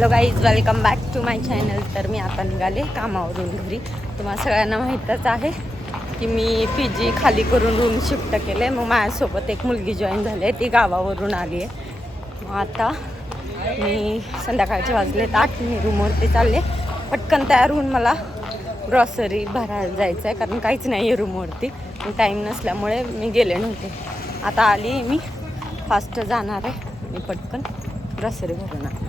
Hello guys, welcome back to my channel. तर मी आता निघाले कामावरून घरी. तुम्हाला सगळ्यांना माहीतच आहे की मी PG खाली करून रूम शिफ्ट केले. मग माझ्यासोबत एक मुलगी जॉईन झाली आहे, ती गावावरून आली आहे. मग आता मी संध्याकाळचे वाजलेत 8, मी रूमवरती चालले. पटकन तयार होऊन मला ग्रॉसरी भरायला जायचं आहे, कारण काहीच नाही आहे रूमवरती. टाईम नसल्यामुळे मी गेले नव्हते. आता आली मी, फास्ट जाणार आहे आणि पटकन ग्रॉसरी भरून आणणार.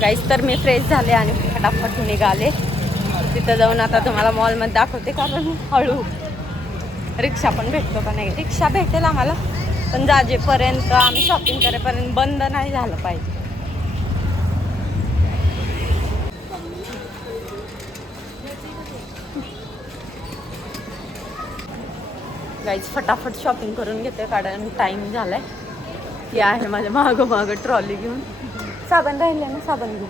गाईज, तर मी फ्रेश झाले आणि फटाफट निघाले. तिथं जाऊन आता तुम्हाला मॉलमध्ये दाखवते, कारण हळू रिक्षा पण भेटतो का नाही. रिक्षा भेटेल आम्हाला, पण जाजेपर्यंत आम्ही शॉपिंग करेपर्यंत बंद नाही झालं पाहिजे. गाईज, फटाफट शॉपिंग करून घेते, कारण टाईम झालाय. ती आहे माझ्या मागं ट्रॉली घेऊन. साबण राहिले ना, साबण घेऊन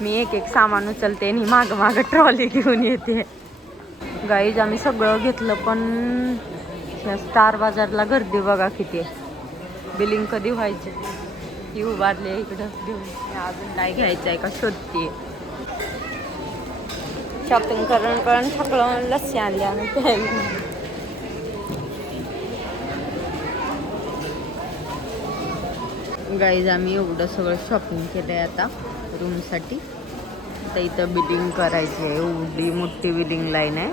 मी एक सामान उचलते आणि मागं ट्रॉली घेऊन येते. गाईज, आम्ही सगळं घेतलं, पण स्टार बाजारला गर्दी बघा किती आहे. बिलिंग कधी व्हायचे, ही उभारली इकडं घेऊन. अजून काय घ्यायचं आहे का शोधते. शॉपिंग करून थकलं, लस्सी आणली आणि गाईज, आम्ही एवढं सगळं शॉपिंग केलं आहे आता रूमसाठी. तर इथं बिलिंग करायची आहे, एवढी मोठी बिलिंग लाईन आहे.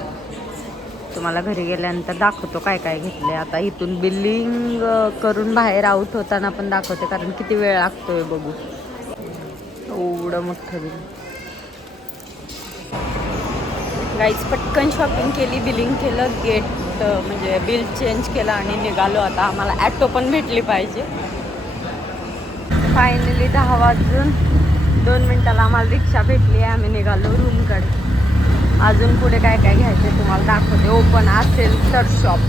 तुम्हाला घरी गेल्यानंतर दाखवतो काय काय घेतलं आहे. आता इथून बिलिंग करून बाहेर आऊट होताना पण दाखवते, कारण किती वेळ लागतोय बघू. एवढं मोठं बिल. गाईज, पटकन शॉपिंग केली, बिलिंग केलं, गेट म्हणजे बिल चेंज केलं आणि निघालो. आता आम्हाला ॲटो पण भेटली पाहिजे. फायनली 10 वाजून 2 मिनिटाला आम्हाला रिक्षा भेटली आहे. आम्ही निघालो रूमकडे. अजून पुढे काय काय घ्यायचं तुम्हाला दाखवते. ओपन असेल तर शॉप.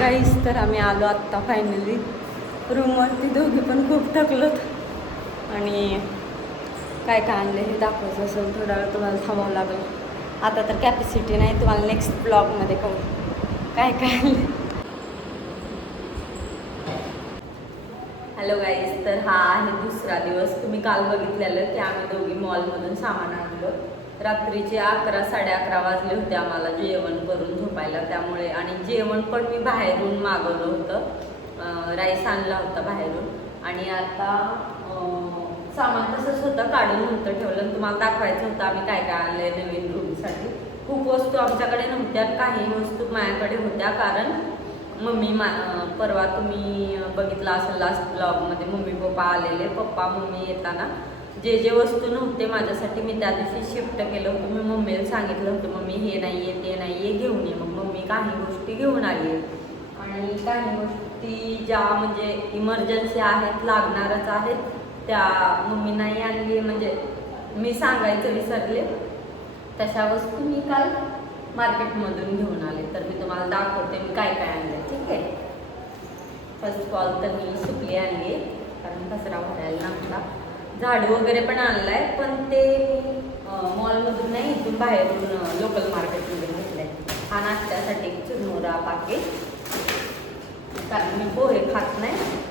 गाईस, तर आम्ही आलो आत्ता फायनली रूमवरती. दोघी पण खूप थकलोत आणि काय काय आणले हे दाखवायचं असेल थोडा वेळ तुम्हाला थांबावं लागेल. आता तर कॅपॅसिटी नाही, तुम्हाला नेक्स्ट ब्लॉगमध्ये कळू काय काय आणले. हॅलो गाईज, तर हा आहे दुसरा दिवस. तुम्ही काल बघितलेलं की आम्ही दोघी मॉलमधून सामान आणलं. रात्रीचे 11 साडे 11 वाजले होते आम्हाला जेवण करून झोपायला. त्यामुळे आणि जेवण पण मी बाहेरून मागवलं होतं, राईस आणला होता बाहेरून. आणि आता सामान तसंच होतं, काढून नव्हतं ठेवलं. तुम्हाला दाखवायचं होतं आम्ही काय काय आणले नवीन रूमसाठी. खूप वस्तू आमच्याकडे नव्हत्या, काही वस्तू माझ्याकडे होत्या, कारण मम्मी परवा तुम्ही बघितलं असेल लास्ट ब्लॉगमध्ये मम्मी पप्पा आलेले. पप्पा मम्मी येताना जे जे वस्तू नव्हते माझ्यासाठी मी त्या दिवशी शिफ्ट केलं होतं. मी मम्मीला सांगितलं होतं, मम्मी हे नाही आहे ते नाही आहे, घेऊन ये. मग मम्मी काही गोष्टी घेऊन आली आणि काही गोष्टी ज्या म्हणजे इमर्जन्सी आहेत, लागणारच आहेत, त्या मम्मी नाही आणली. म्हणजे मी सांगायचं विसरले, तशा वस्तू मी काल मार्केटमधून घेऊन आले. तर मी तुम्हाला दाखवते मी काय काय आणलं. ठीक आहे. फर्स्ट ऑफ ऑल तर मी सुकली आणली, कारण कचरा भरायला नव्हता. झाडू वगैरे पण आणलं आहे, पण ते मॉलमधून नाही, इथून बाहेरून लोकल मार्केटमधून घेतलं आहे. हा नाश्त्यासाठी चुरमुरा पाकिट, कारण मी पोहे खात नाही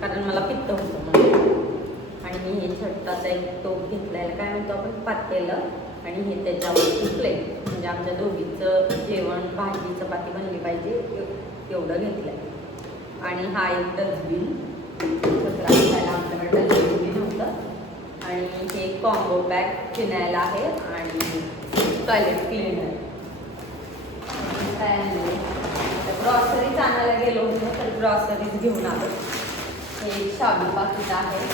कारण मला पित्त होतं म्हणून. आणि मी हे छोटासा एक टोप घेतला आहे, काय म्हणतो आपण, पातेलं. आणि हे त्याच्यावरती प्लेट, म्हणजे आमच्या दोघीचं जेवण भाजी चपाती बनली पाहिजे एवढं घेतलं आहे. आणि हा एक डस्टबिन, कचरा घालायला आमच्याकडे डस्टबिन नव्हतं. आणि हे कॉम्बो पॅक फिनायल आहे आणि टॉयलेट क्लीनर. काय आणले, ग्रॉसरीज आणायला गेलो होतो, तर ग्रॉसरीज घेऊन आलो. हे शाबू पाकिट आहे,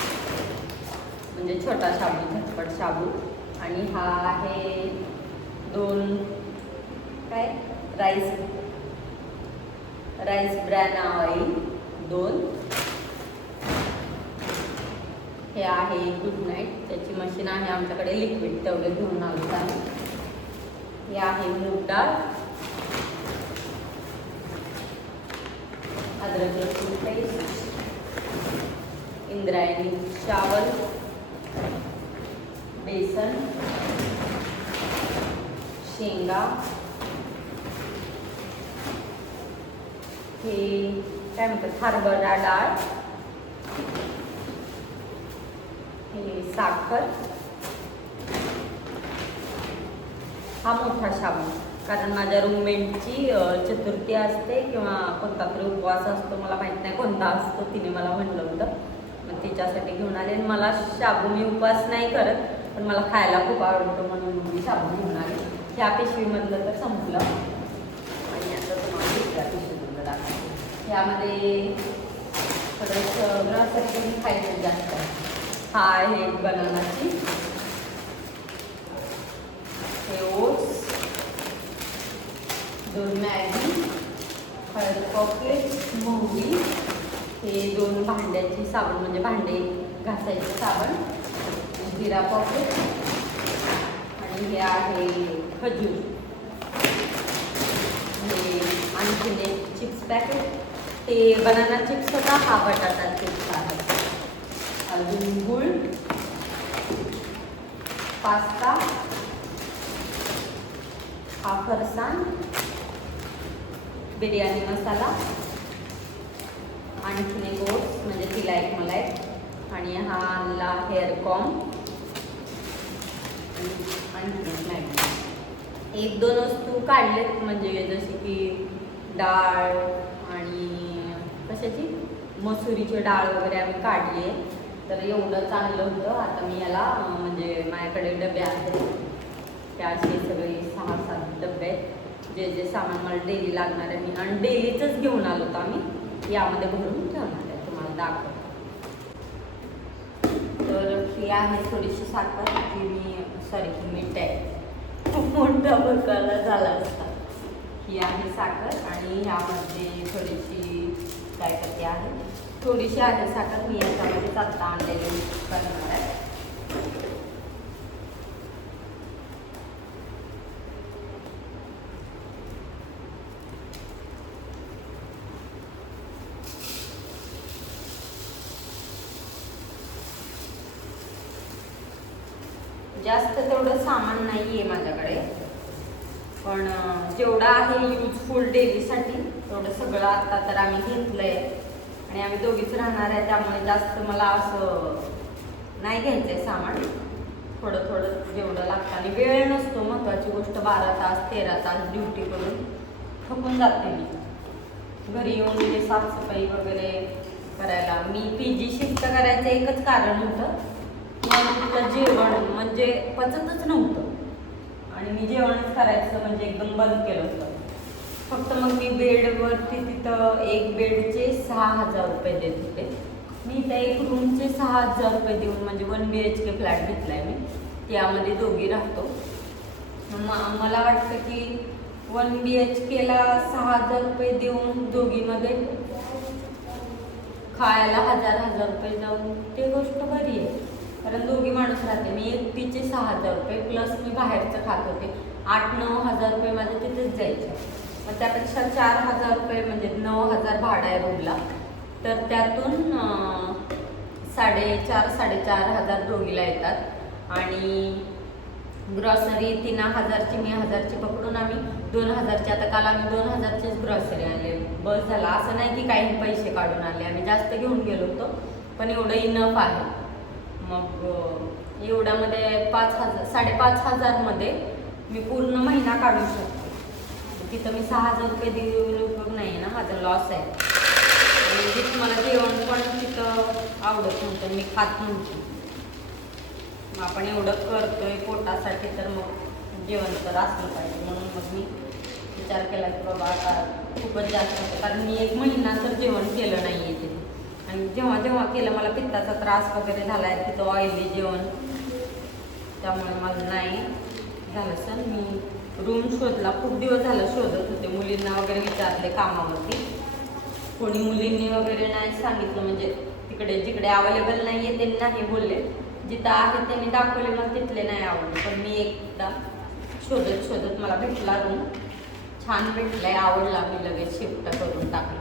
म्हणजे छोटा शाबू, झटपट शाबू. आणि हा आहे 2 काय राईस ब्रॅन ऑइल 2. हे आहे गुड नाईट, त्याची मशीन आहे आमच्याकडे, लिक्विड तेवढे घेऊन आलो आहे. हे आहे मूग डाळ, अद्रक लसूण पेस्ट, इंद्रायणी शावर, बेसन, शेंगा, हे काय म्हणतात हरभरा डाळ, हे साखर, हा मोठा शाबू, कारण माझ्या रूममेटची चतुर्थी असते किंवा कोणता तरी उपवास असतो, मला माहीत नाही कोणता असतो, तिने मला म्हणलं होतं, मग तिच्यासाठी घेऊन आले. मला शाबू मी उपवास नाही करत, पण मला खायला खूप आवडतो म्हणून मी शाबू घेऊन आले. ह्या पिशवीमधलं तर संपलं आणि आता तुम्हाला दुसऱ्या पिशवीमधलं दाखवते. ह्यामध्ये थोडंसं ग्रॉसरी खायचं जास्त. हा आहे बनानाची, हे ओट्स, 2 मॅगी, हळद पॉकेट, मोहरी, हे 2 भांड्याची साबण म्हणजे भांडे घासायचे साबण, जिरा पॉकेट, आणि हे आहे खजूर, हे आणखीन एक चिप्स पॅकेट, ते बनाना चिप्स होता, हा बटाटा चिप्स आहे, अजून गूळ, पास्ता, हा फरसाण, बिर्याणी मसाला, आणखीन एक ओट्स म्हणजे तिला एक मला एक, आणि हा आणला हेअर कॉम, आणखीन एक मॅगी. 1-2 वस्तू काढलेत म्हणजे जसे की डाळ आणि कशाची मसुरीची डाळ वगैरे आम्ही काढली आहे. तर एवढं चांगलं होतं. आता मी याला म्हणजे माझ्याकडे डबे आहेत, त्या असे सगळे 6-7 डबे आहेत, जे सामान मला डेली लागणार आहे. मी आणि डेलीचंच घेऊन आलो होतो आम्ही, यामध्ये भरून ठेवणार आहे, तुम्हाला दाखवतो. तर ही आहे थोडीशी साखर, ही ही मीठ आहे, खूप मोठा बकाला झाला असता. ही आहे साखर आणि ह्यामध्ये थोडीशी काय करते आहे, थोडीशी आहे साखर, मी याच्यामध्ये आत्ता आणलेली करणार आहे. जास्त तेवढं सामान नाही आहे माझ्याकडे, पण जेवढं आहे यूजफुल डेलीसाठी तेवढं सगळं आता तर आम्ही घेतलं आहे. आणि आम्ही दोघीच राहणार आहे, त्यामुळे जास्त मला असं नाही घ्यायचं आहे सामान, थोडं थोडं जेवढं लागतं. आणि वेळ नसतो, महत्त्वाची गोष्ट, 12 तास 13 तास ड्युटी करून थकून जाते मी. घरी येऊन म्हणजे साफसफाई वगैरे करायला, मी PG शिफ्ट करायचं एकच कारण होतं, मला जेवण म्हणजे पचतच नव्हतं आणि मी जेवणच करायचं म्हणजे एकदम बंद केलं होतं. फक्त मग मी बेडवरती तिथं एक बेडचे 6,000 रुपये देत होते. मी त्या एक रूमचे 6,000 रुपये देऊन म्हणजे 1 BHK फ्लॅट घेतला आहे मी, त्यामध्ये दोघी राहतो. मला वाटतं की 1 BHKला 6,000 रुपये देऊन दोघीमध्ये खायला 1,000 रुपये जाऊन ते गोष्ट बरी आहे, कारण दोघी माणूस राहते. मी एकटीचे 6,000 रुपये प्लस मी बाहेरचं खात होते, 8-9,000 रुपये माझे तिथेच जायचे. मग त्यापेक्षा 4,000 रुपये म्हणजे 9,000 भाडं आहे रूमला, तर त्यातून 4,500-4,500 दोघीला येतात. आणि ग्रॉसरी 3,000ची मी 1,000ची पकडून आम्ही 2,000ची, आता काल आम्ही 2,000चीच ग्रॉसरी आणले, बस झाला. असं नाही की काही पैसे काढून आले, आम्ही जास्त घेऊन गेलो होतो, पण एवढं इनफ आहे. मग एवढ्यामध्ये 5,000-5,500 मध्ये मी पूर्ण महिना काढू शकतो. तिथं मी 6,000 रुपये देऊन उपयोग नाही आहे ना, माझा लॉस आहे. आणि जिथं मला जेवण पण तिथं आवडत नव्हतं, मी खात नव्हती. मग आपण एवढं करतोय पोटासाठी, तर मग जेवण तर असलं पाहिजे. म्हणून मग मी विचार केला की बाबा आता खूपच जास्त होतं, कारण मी 1 महिना तर जेवण केलं नाही आहे तिथे. आणि जेव्हा जेव्हा केलं मला पित्ताचा त्रास वगैरे झाला आहे, तिथं ऑइली जेवण, त्यामुळे मला नाही झालं. सर मी रूम शोधला, खूप दिवस झालं शोधत होते, मुलींना वगैरे विचारले कामावरती, कोणी मुलींनी वगैरे नाही सांगितलं, म्हणजे तिकडे जिकडे अवेलेबल नाही आहे ते नाही बोलले, जिथं आहे त्यांनी दाखवले, मला तिथले नाही आवडले. पण मी एकदा शोधत शोधत मला भेटला रूम, छान भेटलाय, आवडला, मी लगेच शिफ्ट करून टाकलं.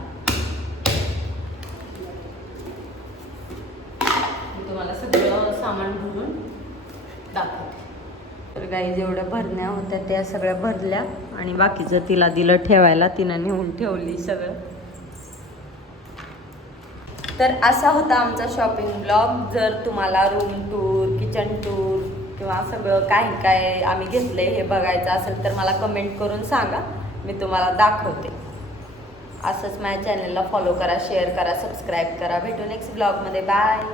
मी तुम्हाला सगळं सामान भरून दाखवते. तर गाई जेवढ्या भरण्या होत्या त्या सगळ्या भरल्या आणि बाकीचं तिला दिलं ठेवायला, तिनं नेऊन ठेवली सगळं. तर असा होता आमचा शॉपिंग ब्लॉग. जर तुम्हाला रूम टूर, किचन टूर किंवा सगळं काय आम्ही घेतलंय हे बघायचं असेल तर मला कमेंट करून सांगा, मी तुम्हाला दाखवते. असंच माझ्या चॅनलला फॉलो करा, शेअर करा, सबस्क्राईब करा. भेटू नेक्स्ट ब्लॉगमध्ये. बाय.